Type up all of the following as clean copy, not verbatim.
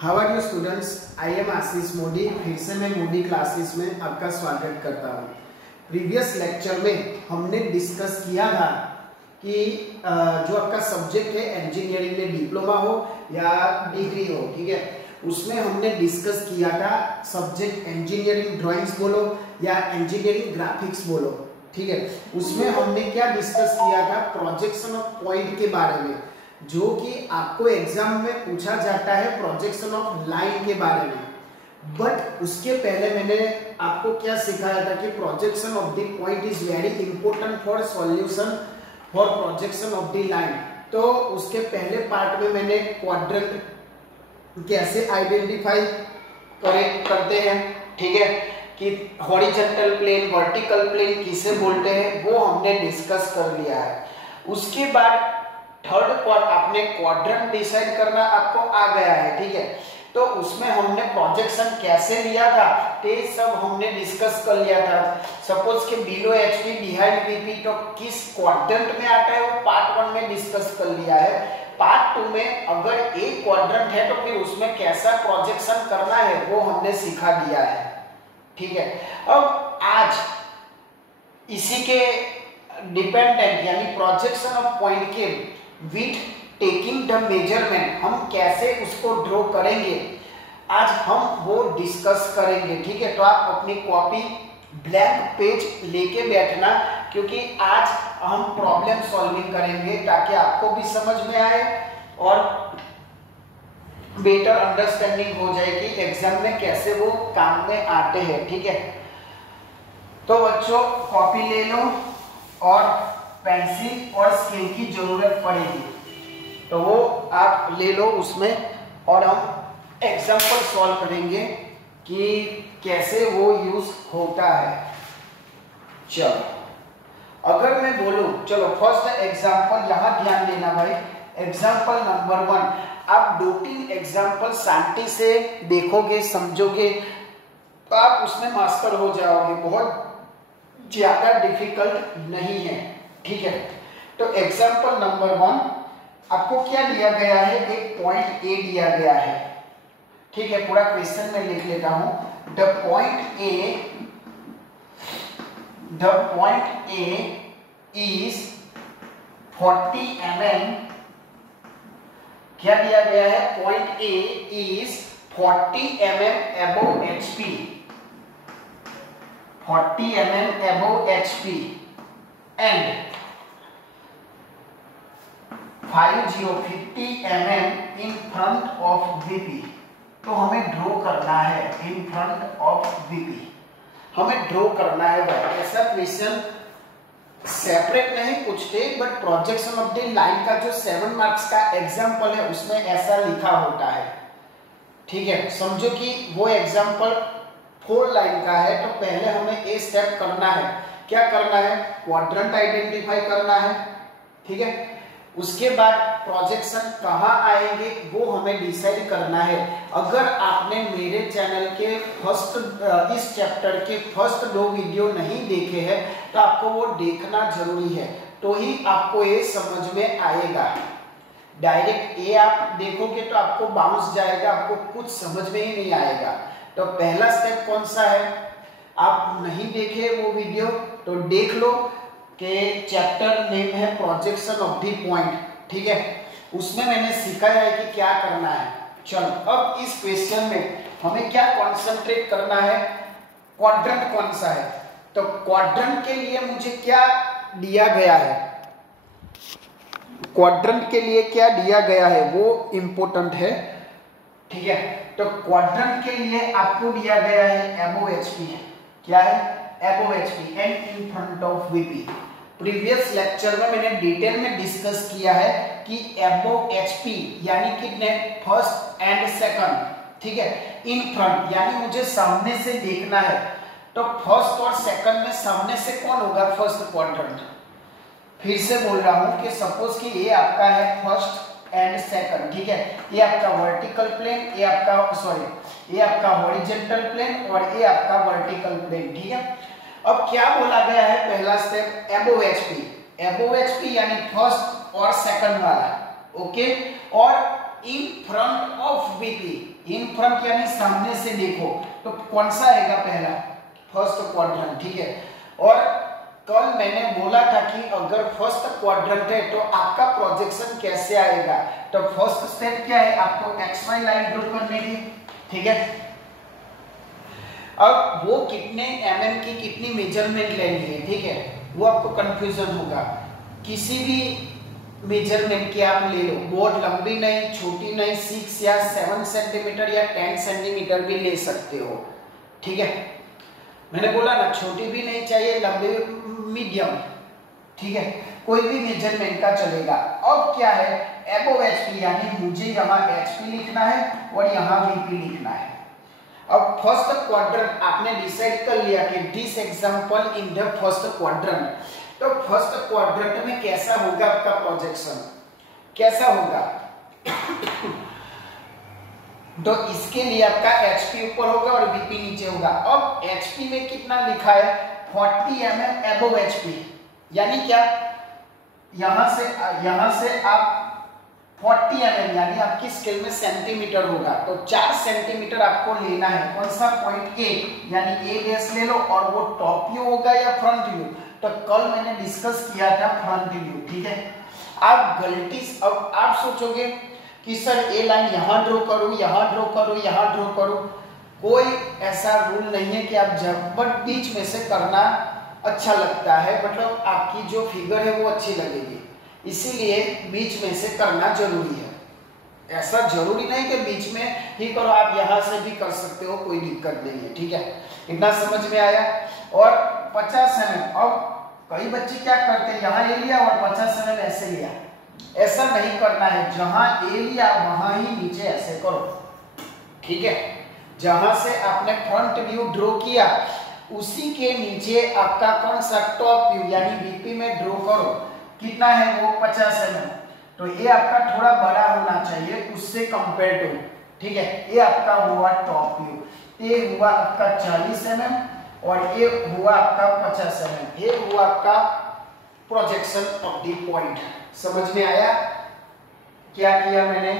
How are you students, I am Ashish Modi. फिर से मैं मोदी क्लासेस में आपका स्वागत करता हूँ। प्रीवियस लेक्चर में हमने डिस्कस किया था कि जो आपका सब्जेक्ट है इंजीनियरिंग में डिप्लोमा हो या डिग्री हो, ठीक है, उसमें हमने डिस्कस किया था सब्जेक्ट इंजीनियरिंग ड्राइंग्स बोलो या इंजीनियरिंग ग्राफिक्स बोलो, ठीक है। उसमें हमने क्या डिस्कस किया था, प्रोजेक्शन ऑफ पॉइंट के बारे में, जो कि आपको एग्जाम में पूछा जाता है प्रोजेक्शन ऑफ लाइन के बारे में। बट उसके पहले मैंने आपको क्या सिखाया था कि projection of the point is very important for solution for projection of the line. तो उसके पहले पार्ट में मैंने क्वाड्रेंट कैसे आइडेंटिफाई करते हैं, ठीक है, कि हॉरिजॉन्टल प्लेन वर्टिकल प्लेन किसे बोलते हैं, वो हमने डिस्कस कर लिया है। उसके बाद थर्ड पार्ट आपने क्वाड्रेंट डिसाइड करना आपको आ गया है, ठीक है। तो उसमें हमने प्रोजेक्शन कैसे लिया था ये सब हमने डिस्कस कर लिया था। सपोज के बिलो एचपी बिहाइंड वीपी तो किस क्वाड्रेंट में आता है वो पार्ट 1 में डिस्कस कर लिया है। पार्ट 2 में अगर एक क्वाड्रेंट है तो फिर उसमें कैसा प्रोजेक्शन करना है वो हमने सिखा दिया है, ठीक है। अब आज इसी के डिपेंडेंट यानी प्रोजेक्शन ऑफ पॉइंट के विथ टेकिंग द मेजरमेंट हम कैसे उसको ड्रॉ करेंगे, आज हम वो डिस्कस करेंगे, ठीक है। तो आप अपनी कॉपी ब्लैंक पेज लेके बैठना, क्योंकि आज हम प्रॉब्लम सॉल्विंग करेंगे ताकि आपको भी समझ में आए और बेटर अंडरस्टैंडिंग हो जाए कि एग्जाम में कैसे वो काम में आते हैं, ठीक है। तो बच्चों कॉपी ले लो और पेंसिल और स्केल की जरूरत पड़ेगी, तो वो आप ले लो उसमें, और हम एग्जाम्पल सॉल्व करेंगे कि कैसे वो यूज होता है। चलो अगर मैं बोलूं, चलो फर्स्ट एग्जाम्पल यहाँ ध्यान देना भाई, एग्जाम्पल नंबर 1। आप 2-3 एग्जाम्पल शांति से देखोगे समझोगे तो आप उसमें मास्टर हो जाओगे, बहुत ज्यादा डिफिकल्ट नहीं है, ठीक है। तो एग्जाम्पल नंबर 1 आपको क्या दिया गया है, एक पॉइंट ए दिया गया है, ठीक है। पूरा क्वेश्चन में लिख लेता हूं। The point A is 40 mm। क्या दिया गया है, point A is 40 mm above HP, 40 mm above HP and 50 mm in front of VP। तो हमें ड्रॉ करना है इन फ्रंट ऑफ VP, हमें ड्रॉ करना है भाई। ऐसा क्वेश्चन सेपरेट नहीं पूछते, but projection of the line का जो 7 मार्क्स का एग्जाम्पल है उसमें ऐसा लिखा होता है, ठीक है। समझो कि वो एग्जाम्पल 4 लाइन का है, तो पहले हमें ए स्टेप करना है। क्या करना है, क्वाड्रेंट आइडेंटिफाई करना है, ठीक है। उसके बाद प्रोजेक्शन कहाँ आएंगे वो हमें डिसाइड करना है। अगर आपने मेरे चैनल के इस चैप्टर के फर्स्ट 2 वीडियो नहीं देखे हैं तो आपको वो देखना जरूरी है, तो ही आपको ये समझ में आएगा। डायरेक्ट ये आप देखोगे तो आपको बाउंस जाएगा, आपको कुछ समझ में ही नहीं आएगा। तो पहला स्टेप कौन सा है, आप नहीं देखे वो वीडियो तो देख लो, के चैप्टर नेम है प्रोजेक्शन ऑफ द पॉइंट, ठीक है। उसमें मैंने सिखाया है कि क्या करना है। चलो अब इस क्वेश्चन में हमें क्या कॉन्सेंट्रेट करना है, क्वाड्रेंट कौन सा है। तो क्वाड्रेंट के लिए मुझे क्या दिया गया है, क्वाड्रेंट के लिए क्या दिया गया है वो इंपॉर्टेंट है, ठीक है। तो क्वाड्रेंट के लिए आपको दिया गया है above HP, क्या है, above HP and in front of VP। Previous lecture में मैंने डिटेल में डिस्कस किया है कि above HP यानी कितने, फर्स्ट एंड सेकंड, ठीक है। इन फ्रंट यानी मुझे सामने से देखना है, तो फर्स्ट और सेकंड में सामने से कौन होगा, फर्स्ट क्वाड्रेंट। फिर से बोल रहा हूं कि सपोज कि ये आपका है फर्स्ट एंड सेकंड, ठीक है। ये आपका वर्टिकल प्लेन, ये आपका हॉरिजॉन्टल प्लेन और ये आपका वर्टिकल प्लेन, ठीक है। अब क्या बोला गया है, पहला स्टेप above HP यानी फर्स्ट और सेकंड वाला, ओके। और in front of VP, in front यानी सामने से देखो, तो कौन सा आएगा पहला, फर्स्ट क्वाड्रेंट, ठीक है। और कल मैंने बोला था कि अगर फर्स्ट क्वाड्रेंट है तो आपका प्रोजेक्शन कैसे आएगा, तो फर्स्ट स्टेप क्या है, आपको XY लाइन ड्रॉ करने की, ठीक है। अब वो कितने mm की कितनी मेजरमेंट लेनी है, ठीक है, वो आपको कंफ्यूजन होगा। किसी भी मेजरमेंट की आप ले लो, बहुत लंबी नहीं, छोटी नहीं, 6 या 7 सेंटीमीटर या 10 सेंटीमीटर भी ले सकते हो, ठीक है। मैंने बोला ना, छोटी भी नहीं चाहिए, लंबी, मीडियम, ठीक है, कोई भी मेजरमेंट का चलेगा। अब क्या है, एबोव HP, यानी मुझे यहाँ HP लिखना है और यहाँ VP लिखना है। अब फर्स्ट क्वाड्रेंट आपने डिसाइड कर लिया कि this example in the first quadrant, तो फर्स्ट क्वाड्रेंट में कैसा होगा आपका प्रोजेक्शन, कैसा होगा तो इसके लिए आपका HP ऊपर होगा और VP नीचे होगा। अब HP में कितना लिखा है, 40 mm एबोव HP, यानी क्या, यहां से आप 40 mm यानी आपकी स्केल में सेंटीमीटर होगा, तो 4 सेंटीमीटर आपको लेना है। कौन सा, पॉइंट A, यानी A बेस ले लो, और वो टॉप व्यू होगा या फ्रंट व्यू, तो कल मैंने डिस्कस किया था फ्रंट व्यू, ठीक है। आप गलती, अब आप सोचोगे कि सर ए लाइन यहाँ ड्रॉ करूँ, यहाँ ड्रॉ करूँ, यहाँ ड्रॉ करूँ, कोई ऐसा रूल नहीं है कि आप जब, बट बीच में से करना अच्छा लगता है, मतलब आपकी जो फिगर है वो अच्छी लगेगी, इसीलिए बीच में से करना जरूरी है। ऐसा जरूरी नहीं कि बीच में ही करो, आप यहाँ से भी कर सकते हो, कोई दिक्कत नहीं है, ठीक है। इतना समझ में आया। और 50 mm, अब कई बच्चे क्या करते हैं, यहाँ ए लिया और 50 mm ऐसे लिया, ऐसा नहीं करना है, जहां ए लिया वहां ही नीचे ऐसे करो, ठीक है। जहां से आपने फ्रंट व्यू ड्रॉ किया उसी के नीचे आपका कौन सा, टॉप व्यू यानी VP में ड्रॉ करो। कितना है वो, 50 mm, तो ये आपका थोड़ा बड़ा होना चाहिए उससे कंपेयर टू, ठीक है। ये आपका हुआ टॉप व्यू, ये हुआ आपका 40 mm और ये हुआ आपका 50 mm, ये हुआ आपका प्रोजेक्शन ऑफ द पॉइंट। समझ में आया क्या किया मैंने,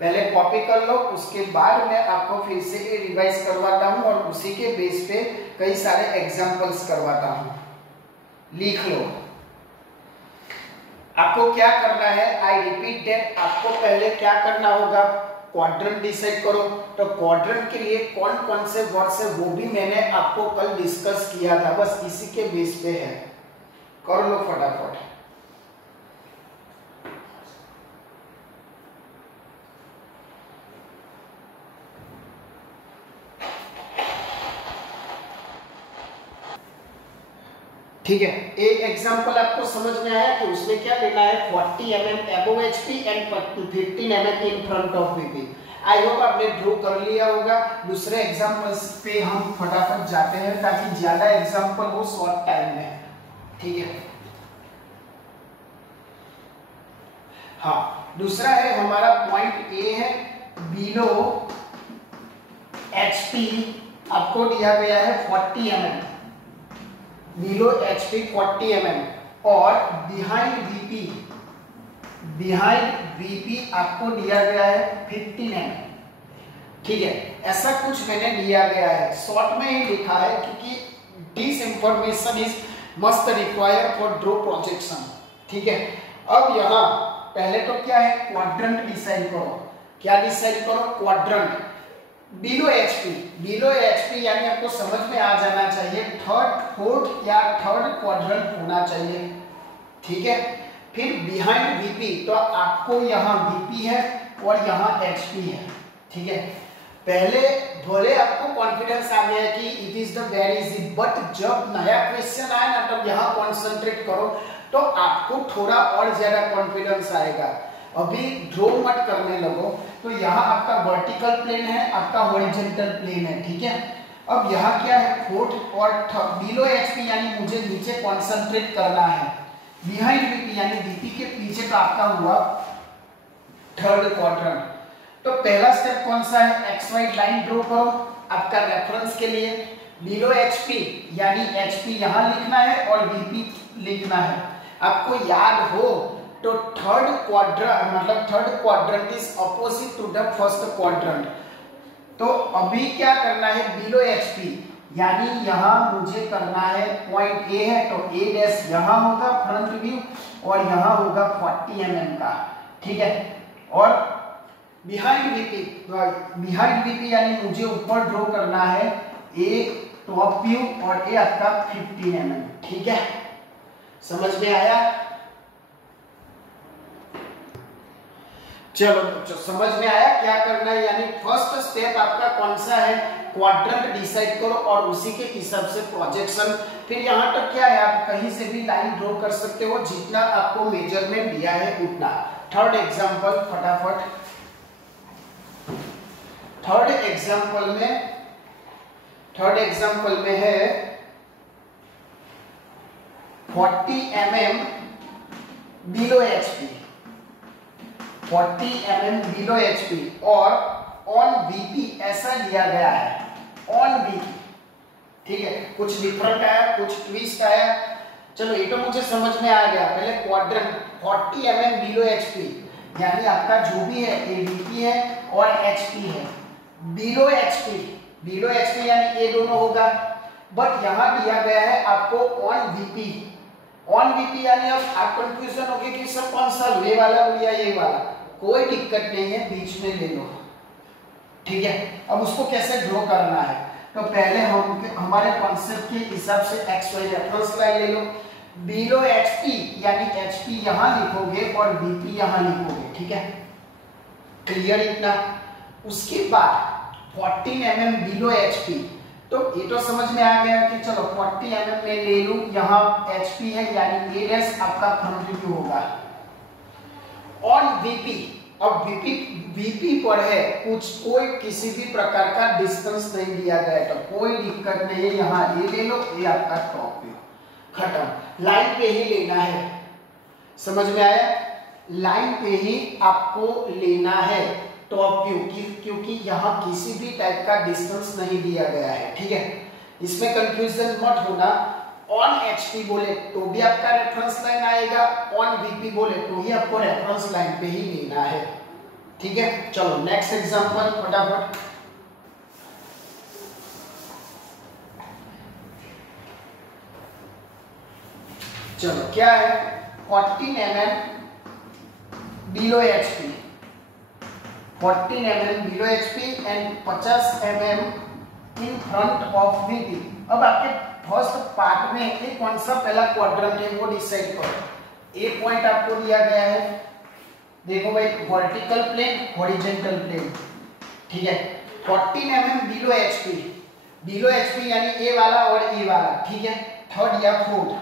पहले कॉपी कर लो, उसके बाद मैं आपको फिर से ये रिवाइज करवाता हूं और उसी के बेस पे कई सारे एग्जांपल्स करवाता हूं, लिख लो। आपको क्या करना है, आई रिपीट दैट, आपको पहले क्या करना होगा, क्वाड्रेंट डिसाइड करो। तो क्वाड्रेंट के लिए कौन कौन से वर्ड्स है वो भी मैंने आपको कल डिस्कस किया था, बस इसी के बेस पे है, कर लो फटाफट। ठीक है, एक एग्जांपल आपको समझ में आया कि उसमें क्या लेना है, 40 mm above HP and 15 mm in front of VP। I hope आपने ड्रॉ कर लिया होगा। दूसरे एग्जांपल्स पे हम फटाफट जाते हैं ताकि ज्यादा एग्जांपल हो शॉर्ट टाइम में, ठीक है। हाँ, दूसरा है हमारा पॉइंट A है, बिलो HP आपको दिया गया है 40 mm, बिलो HP 40 mm और बिहाइंड VP आपको दिया गया है 15 mm, ठीक है। ऐसा कुछ मैंने दिया गया है, शॉर्ट में ही लिखा है क्योंकि this information is must required for draw projection, ठीक है। अब यहाँ पहले तो क्या है, क्वाड्रेंट डिसाइड करो। क्या डिसाइड करो, क्वाड्रेंट बिलो HP यानी आपको समझ में आ जाना चाहिए थर्ड, फोर्थ या थर्ड क्वाड्रेंट होना चाहिए, ठीक है। फिर बिहाइंड VP, तो आपको यहाँ VP है और यहाँ HP है, ठीक है। पहले भले आपको कॉन्फिडेंस आ गया कि it is the very easy, but जब नया क्वेश्चन आए ना तब यहाँ कॉन्सेंट्रेट करो तो आपको थोड़ा और ज्यादा कॉन्फिडेंस आएगा। अभी ड्रॉ मत करने लगो। तो यहाँ आपका वर्टिकल प्लेन है, आपका हॉरिजॉन्टल प्लेन है, ठीक है। अब यहाँ क्या है, फोर्थ और बिलो HP यानी मुझे नीचे कॉन्सेंट्रेट करना है, बिहाइंड VP यानी VP के पीछे का आपका हुआ थर्ड क्वाड्रेंट। तो पहला स्टेप कौन सा है, XY लाइन ड्रॉ करो आपका रेफरेंस के लिए। बिलो HP यानी HP यहाँ लिखना है और VP लिखना है। आपको याद हो तो थर्ड क्वाड्रेंट मतलब third quadrant is opposite to the first quadrant. तो अभी क्या करना है, बिलो एचपी, यानी यहां मुझे करना है पॉइंट ए है तो ए डैश यहां होगा फ्रंट व्यू और यहां होगा 40 mm का, ठीक है। और बिहाइंड वीपी यानी मुझे ऊपर ड्रॉ करना है ए टॉप व्यू और ए आपका 15 mm, ठीक है। समझ में आया? चलो समझ में आया क्या करना है, यानी फर्स्ट स्टेप आपका कौन सा है, क्वाड्रेंट डिसाइड करो और उसी के हिसाब से प्रोजेक्शन। फिर यहाँ तक क्या है, आप कहीं से भी लाइन ड्रॉ कर सकते हो जितना आपको मेजरमेंट दिया है उतना। थर्ड एग्जांपल फटाफट, थर्ड एग्जांपल में है 40 mm below HP, 40 mm below HP और ऑन वीपी ऐसा लिया गया है, ऑन वीपी, ठीक है। कुछ डिफरेंट आया, कुछ ट्विस्ट आया, चलो ये तो मुझे समझ में आ गया। पहले क्वाड्रेंट 40 mm बिलो एचपी यानी आपका जो भी है ए वीपी है और एचपी है। बिलो एचपी यानी ए दोनों होगा, बट यहां दिया गया है आपको ऑन वीपी यानी अब आप कंफ्यूजन हो गया कि सब कौन सा, ये वाला या ये वाला, कोई दिक्कत नहीं है, बीच में ले लो, ठीक है। अब उसको कैसे ड्रॉ करना है, तो पहले हम हमारे कॉन्सेप्ट के हिसाब से एक्स वाई रेफरेंस लाइन ले लो। बिलो एचपी यानी एचपी यहां लिखोगे और बीपी यहां लिखोगे, ठीक है, क्लियर इतना। उसके बाद 14 mm बिलो एचपी, तो ये तो समझ में आ गया कि चलो 40 mm में ले लूं, यहाँ एचपी है यानी ए डैश आपका फ्रंट व्यू होगा। ऑन वीपी, अब वीपी पर है कुछ, कोई किसी भी प्रकार का डिस्टेंस नहीं दिया गया है तो कोई दिक्कत नहीं है, यहाँ ए ले लो, ये आपका टॉप व्यू, खत्म। लाइन पे ही लेना है, समझ में आया? लाइन पे ही आपको लेना है टॉप व्यू क्योंकि यहाँ किसी भी टाइप का डिस्टेंस नहीं दिया गया है, ठीक है। इसमें कंफ्यूजन मत होना, ऑन एचपी बोले तो भी आपका रेफरेंस लाइन आएगा, ऑन वीपी बोले तो ही आपको रेफरेंस लाइन पे ही लेना है, ठीक है। चलो नेक्स्ट एग्जांपल फटाफट, चलो क्या है, 14 mm below HP, 14 mm below HP and 50 mm in front of VP. अब आपके फर्स्ट पार्ट में एक कौन सा पहला क्वाड्रेंट है वो डिसाइड करो। ए पॉइंट आपको दिया गया है, देखो भाई, वर्टिकल प्लेन, हॉरिजॉन्टल प्लेन, ठीक है। 14 mm बिलो एचपी यानी ए वाला और ए वाला, ठीक है, थर्ड या फोर्थ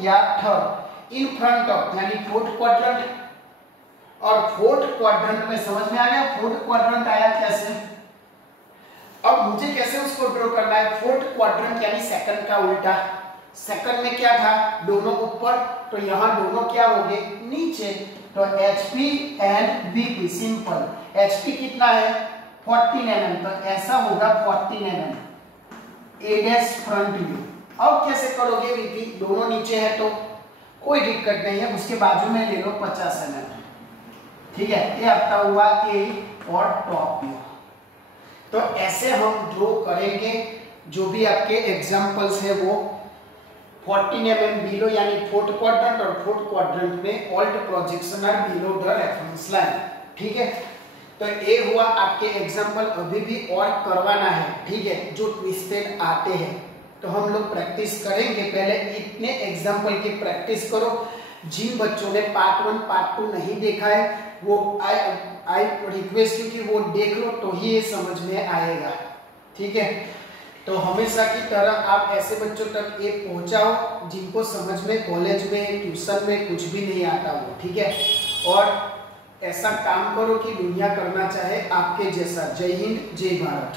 या थर्ड, इन फ्रंट ऑफ यानी फोर्थ क्वाड्रेंट। और फोर्थ क्वाड्रेंट में समझ में आ गया, फोर्थ क्वाड्रेंट आया कैसे, अब मुझे कैसे उसको ड्रॉ करना है। फोर्थ क्वाड्रेंट यानी सेकंड का उल्टा, सेकंड में क्या था, दोनों ऊपर, तो यहाँ दोनों क्या हो गए, नीचे, तो HP and VP simple. HP कितना है 14 mm, तो ऐसा होगा 14 mm ए डैश फ्रंट व्यू। अब कैसे करोगे, VP दोनों नीचे है तो कोई दिक्कत नहीं है, उसके बाजू में ले लो 50 mm, ठीक है। ये आपका हुआ ए और टॉप व्यू। तो ऐसे हम ड्रॉ करेंगे, जो भी आपके एग्जांपल्स है वो 14 mm बिलो यानी फोर्थ क्वाड्रेंट और फोर्थ क्वाड्रेंट में all the projection are below the reference line, ठीक है। तो ये हुआ आपके एग्जांपल, अभी भी और करवाना है, ठीक है, जो ट्विस्टेड आते हैं तो हम लोग प्रैक्टिस करेंगे। पहले इतने एग्जांपल की प्रैक्टिस करो। जिन बच्चों ने पार्ट 1 पार्ट 2 नहीं देखा है वो आई रिक्वेस्ट यू कि वो देख लो तो ही ये समझ में आएगा, ठीक है। तो हमेशा की तरह आप ऐसे बच्चों तक ये पहुंचाओ जिनको समझ में, कॉलेज में, ट्यूशन में कुछ भी नहीं आता वो, ठीक है। और ऐसा काम करो कि दुनिया करना चाहे आपके जैसा। जय हिंद, जय भारत।